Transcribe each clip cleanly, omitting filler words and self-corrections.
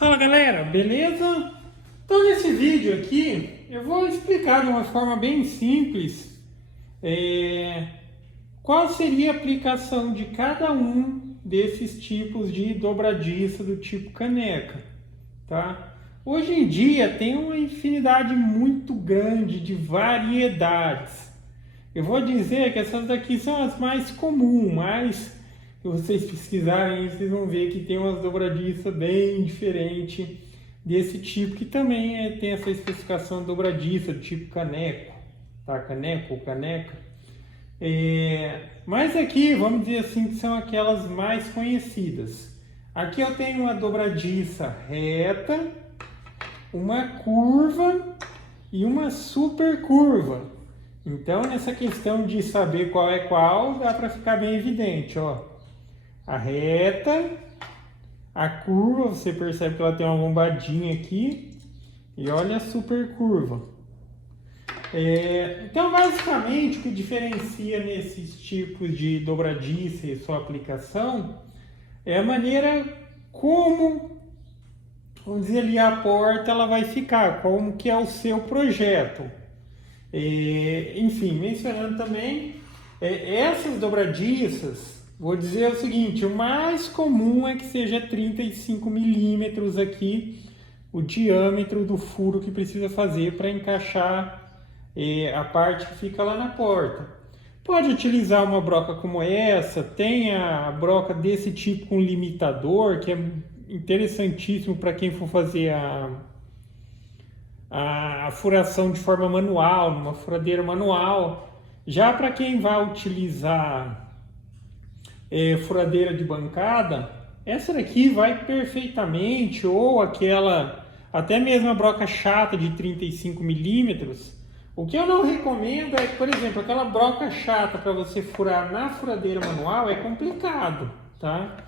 Fala galera, beleza? Então nesse vídeo aqui eu vou explicar de uma forma bem simples qual seria a aplicação de cada um desses tipos de dobradiça do tipo caneca, tá? Hoje em dia tem uma infinidade muito grande de variedades. Eu vou dizer que essas daqui são as mais comuns, mas se vocês pesquisarem, vocês vão ver que tem umas dobradiças bem diferentes desse tipo, que também tem essa especificação dobradiça do tipo caneco, tá? Caneco ou caneca. Mas aqui, vamos dizer assim, que são aquelas mais conhecidas. Aqui eu tenho uma dobradiça reta, uma curva e uma super curva. Então, nessa questão de saber qual é qual, dá para ficar bem evidente, ó. A reta, a curva, você percebe que ela tem uma lombadinha aqui, e olha a super curva. Então, basicamente, o que diferencia nesses tipos de dobradiça e sua aplicação é a maneira como, vamos dizer ali, a porta ela vai ficar, como que é o seu projeto. Enfim, mencionando também essas dobradiças, vou dizer o seguinte: o mais comum é que seja 35 milímetros aqui o diâmetro do furo que precisa fazer para encaixar a parte que fica lá na porta. Pode utilizar uma broca como essa, tem a broca desse tipo com limitador, que é interessantíssimo para quem for fazer a furação de forma manual, numa furadeira manual. Já para quem vai utilizar furadeira de bancada, essa daqui vai perfeitamente, ou aquela, até mesmo a broca chata de 35 milímetros. O que eu não recomendo é, por exemplo, aquela broca chata para você furar na furadeira manual é complicado, tá?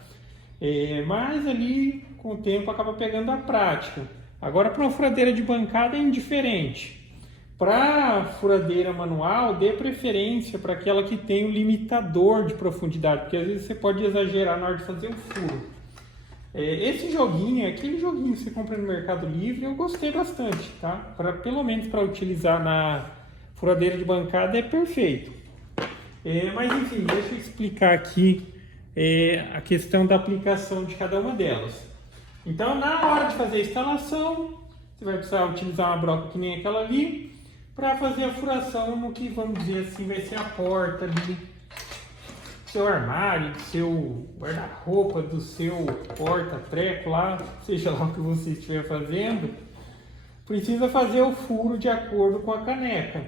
Mas ali, com o tempo, acaba pegando a prática. Agora, para uma furadeira de bancada é indiferente. Para furadeira manual, dê preferência para aquela que tem um limitador de profundidade, porque às vezes você pode exagerar na hora de fazer o furo. Esse joguinho, aquele joguinho que você compra no Mercado Livre, eu gostei bastante, tá? Pelo menos para utilizar na furadeira de bancada é perfeito. Mas enfim, deixa eu explicar aqui a questão da aplicação de cada uma delas. Então, na hora de fazer a instalação, você vai precisar utilizar uma broca que nem aquela ali, para fazer a furação no que, vamos dizer assim, vai ser a porta ali do seu armário, do seu guarda-roupa, do seu porta-treco lá, seja lá o que você estiver fazendo. Precisa fazer o furo de acordo com a caneca.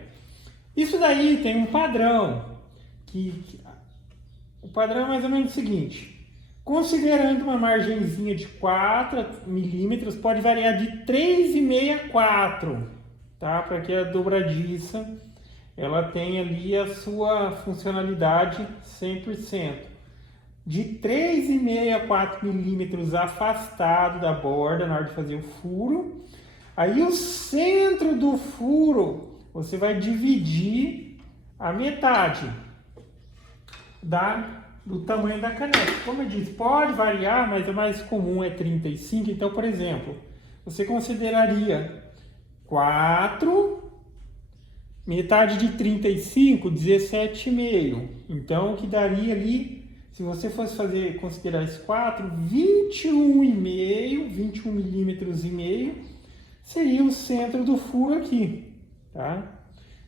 Isso daí tem um padrão, o padrão é mais ou menos o seguinte: considerando uma margenzinha de 4 milímetros, pode variar de 3,5 a 4, tá? Para que a dobradiça ela tenha ali a sua funcionalidade 100%. De 3,5 a 4 milímetros afastado da borda na hora de fazer o furo. Aí o centro do furo você vai dividir a metade do tamanho da caneca. Como eu disse, pode variar, mas o mais comum é 35. Então, por exemplo, você consideraria 4, metade de 35, 17,5. Então, o que daria ali, se você fosse considerar esses 4, 21 milímetros e meio, seria o centro do furo aqui, tá?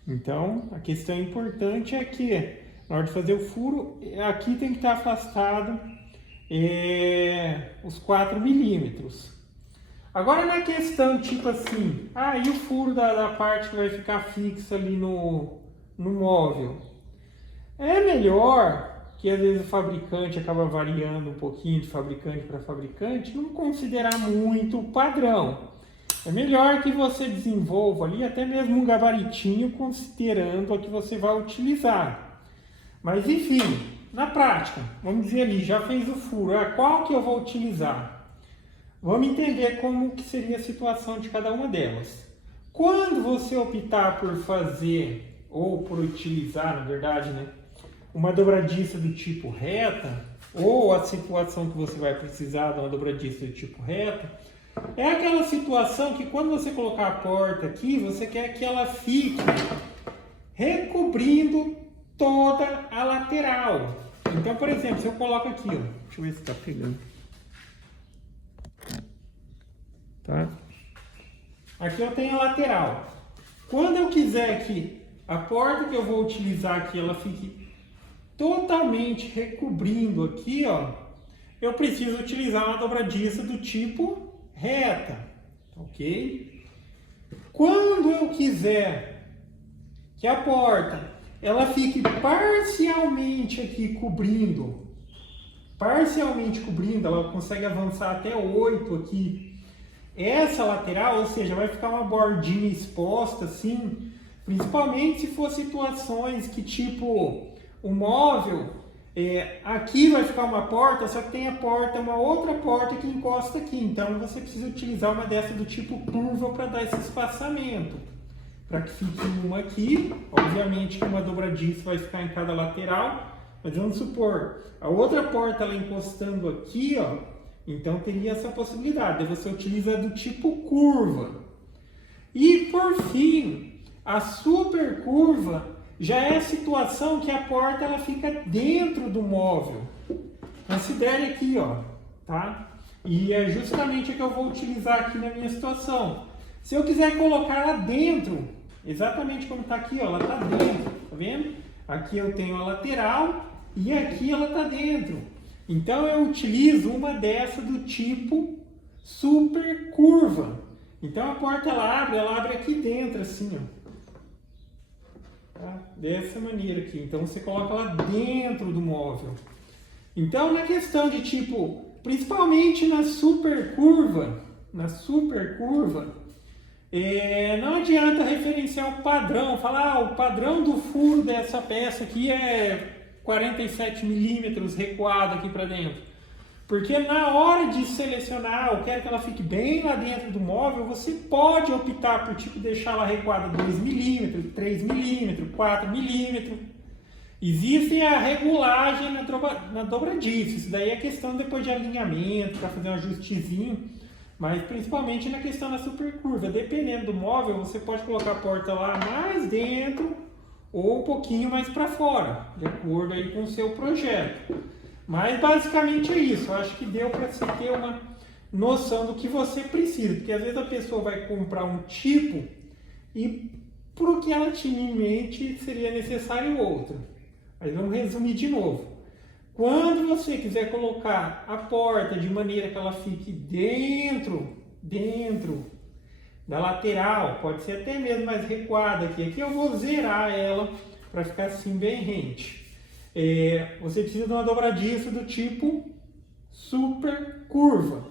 Então, a questão importante é que na hora de fazer o furo, aqui tem que estar afastado os 4 milímetros. Agora na questão tipo assim, e o furo da parte que vai ficar fixa ali no móvel? É melhor, que às vezes o fabricante acaba variando um pouquinho de fabricante para fabricante, não considerar muito o padrão. É melhor que você desenvolva ali até mesmo um gabaritinho considerando a que você vai utilizar. Mas enfim, na prática, vamos dizer ali, já fez o furo, qual que eu vou utilizar? Vamos entender como que seria a situação de cada uma delas. Quando você optar por fazer, ou por utilizar, na verdade, né, uma dobradiça do tipo reta, ou a situação que você vai precisar de uma dobradiça do tipo reta, É aquela situação que quando você colocar a porta aqui, você quer que ela fique recobrindo toda a lateral. Então, por exemplo, se eu coloco aqui, ó, deixa eu ver se está pegando. Tá? Aqui eu tenho a lateral. Quando eu quiser que a porta que eu vou utilizar aqui, ela fique totalmente recobrindo aqui, ó, eu preciso utilizar uma dobradiça do tipo reta, ok? Quando eu quiser que a porta ela fique parcialmente aqui cobrindo, ela consegue avançar até 8 aqui, essa lateral, ou seja, vai ficar uma bordinha exposta assim, principalmente se for situações que tipo, o móvel, aqui vai ficar uma porta, só que tem a porta, uma outra porta que encosta aqui, então você precisa utilizar uma dessa do tipo curva para dar esse espaçamento, para que fique uma aqui, obviamente que uma dobradiça vai ficar em cada lateral, mas vamos supor, a outra porta ela encostando aqui, ó, então teria essa possibilidade, você utiliza do tipo curva. E por fim, a super curva já é a situação que a porta ela fica dentro do móvel. Considere aqui, ó, tá? E é justamente o que eu vou utilizar aqui na minha situação. Se eu quiser colocar ela dentro, exatamente como está aqui, ó, ela está dentro, tá vendo? Aqui eu tenho a lateral e aqui ela está dentro. Então eu utilizo uma dessa do tipo super curva. Então a porta ela abre aqui dentro, assim, ó. Tá? Dessa maneira aqui. Então você coloca ela dentro do móvel. Então na questão de tipo, principalmente na super curva, não adianta referenciar o padrão, falar o padrão do furo dessa peça aqui é 47 milímetros recuado aqui para dentro. Porque na hora de selecionar, eu quero que ela fique bem lá dentro do móvel, você pode optar por tipo deixar ela recuada 2 milímetros, 3 milímetros, 4 milímetros. Existe a regulagem na dobradiça, isso daí é questão depois de alinhamento, para fazer um ajustezinho, mas principalmente na questão da supercurva. Dependendo do móvel, você pode colocar a porta lá mais dentro ou um pouquinho mais para fora, de acordo aí com o seu projeto. Mas basicamente é isso, eu acho que deu para você ter uma noção do que você precisa, porque às vezes a pessoa vai comprar um tipo e para o que ela tinha em mente seria necessário outro. Mas vamos resumir de novo. Quando você quiser colocar a porta de maneira que ela fique dentro da lateral, pode ser até mesmo mais recuada aqui. Aqui eu vou zerar ela para ficar assim bem rente. Você precisa de uma dobradiça do tipo super curva.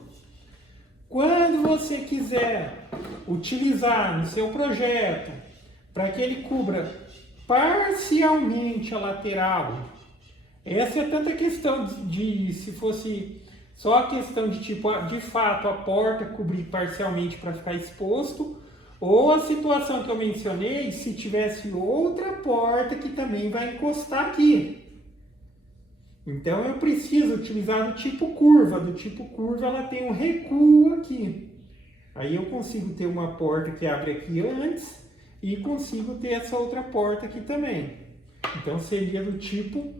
Quando você quiser utilizar no seu projeto para que ele cubra parcialmente a lateral, essa é tanta questão de se fosse só a questão de tipo, de fato, a porta cobrir parcialmente para ficar exposto, ou a situação que eu mencionei, se tivesse outra porta que também vai encostar aqui. Então eu preciso utilizar do tipo curva. Do tipo curva ela tem um recuo aqui. Aí eu consigo ter uma porta que abre aqui antes e consigo ter essa outra porta aqui também. Então seria do tipo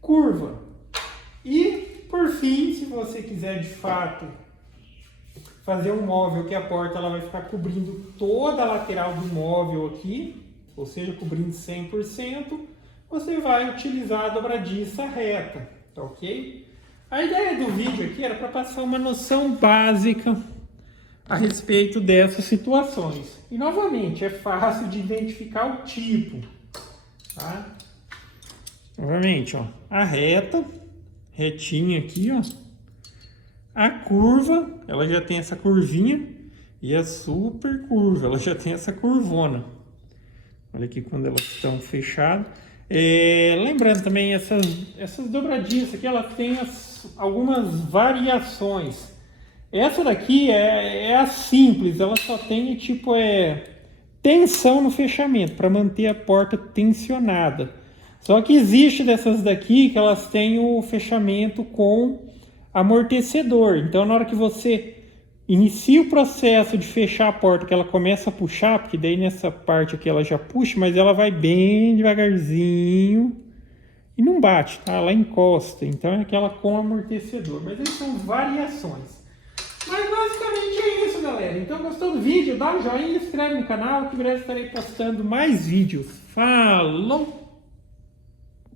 curva. E por fim, se você quiser de fato fazer um móvel que a porta ela vai ficar cobrindo toda a lateral do móvel aqui, ou seja, cobrindo 100%, você vai utilizar a dobradiça reta, tá ok? A ideia do vídeo aqui era para passar uma noção básica a respeito dessas situações. E novamente, é fácil de identificar o tipo, tá? Novamente, ó, a reta, retinha aqui, ó. A curva, ela já tem essa curvinha, e a super curva, ela já tem essa curvona. Olha aqui quando elas estão fechadas. Lembrando também, essas dobradiças aqui, elas têm algumas variações. Essa daqui é a simples, ela só tem tipo tensão no fechamento, para manter a porta tensionada. Só que existe dessas daqui que elas têm o fechamento com amortecedor. Então na hora que você inicia o processo de fechar a porta, que ela começa a puxar, porque daí nessa parte aqui ela já puxa, mas ela vai bem devagarzinho e não bate, tá? Ela encosta, então é aquela com amortecedor. Mas aí são variações. Mas basicamente é isso, galera. Então, gostou do vídeo? Dá um joinha, inscreve no canal, que em breve estarei postando mais vídeos. Falou!